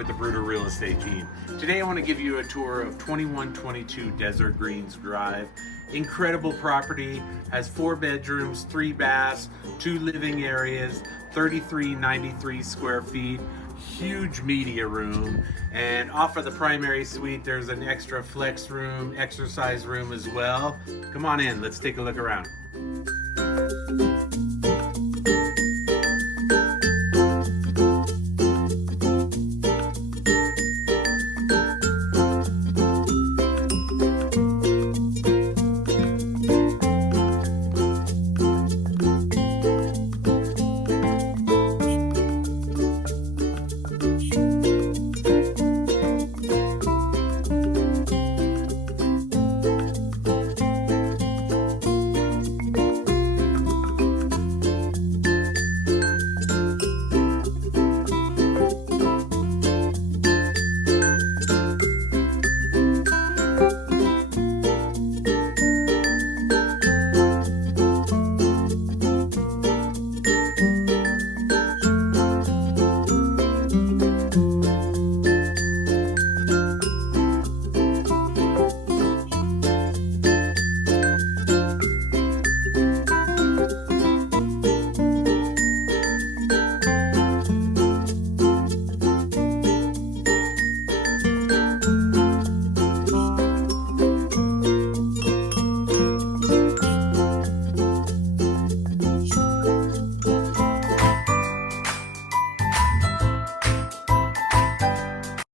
with the Bruder Real Estate team. Today I want to give you a tour of 2122 Desert Greens Drive. Incredible property, has 4 bedrooms, 3 baths, 2 living areas, 3393 square feet, huge media room, and off of the primary suite there's an extra flex room, exercise room as well. Come on in, let's take a look around.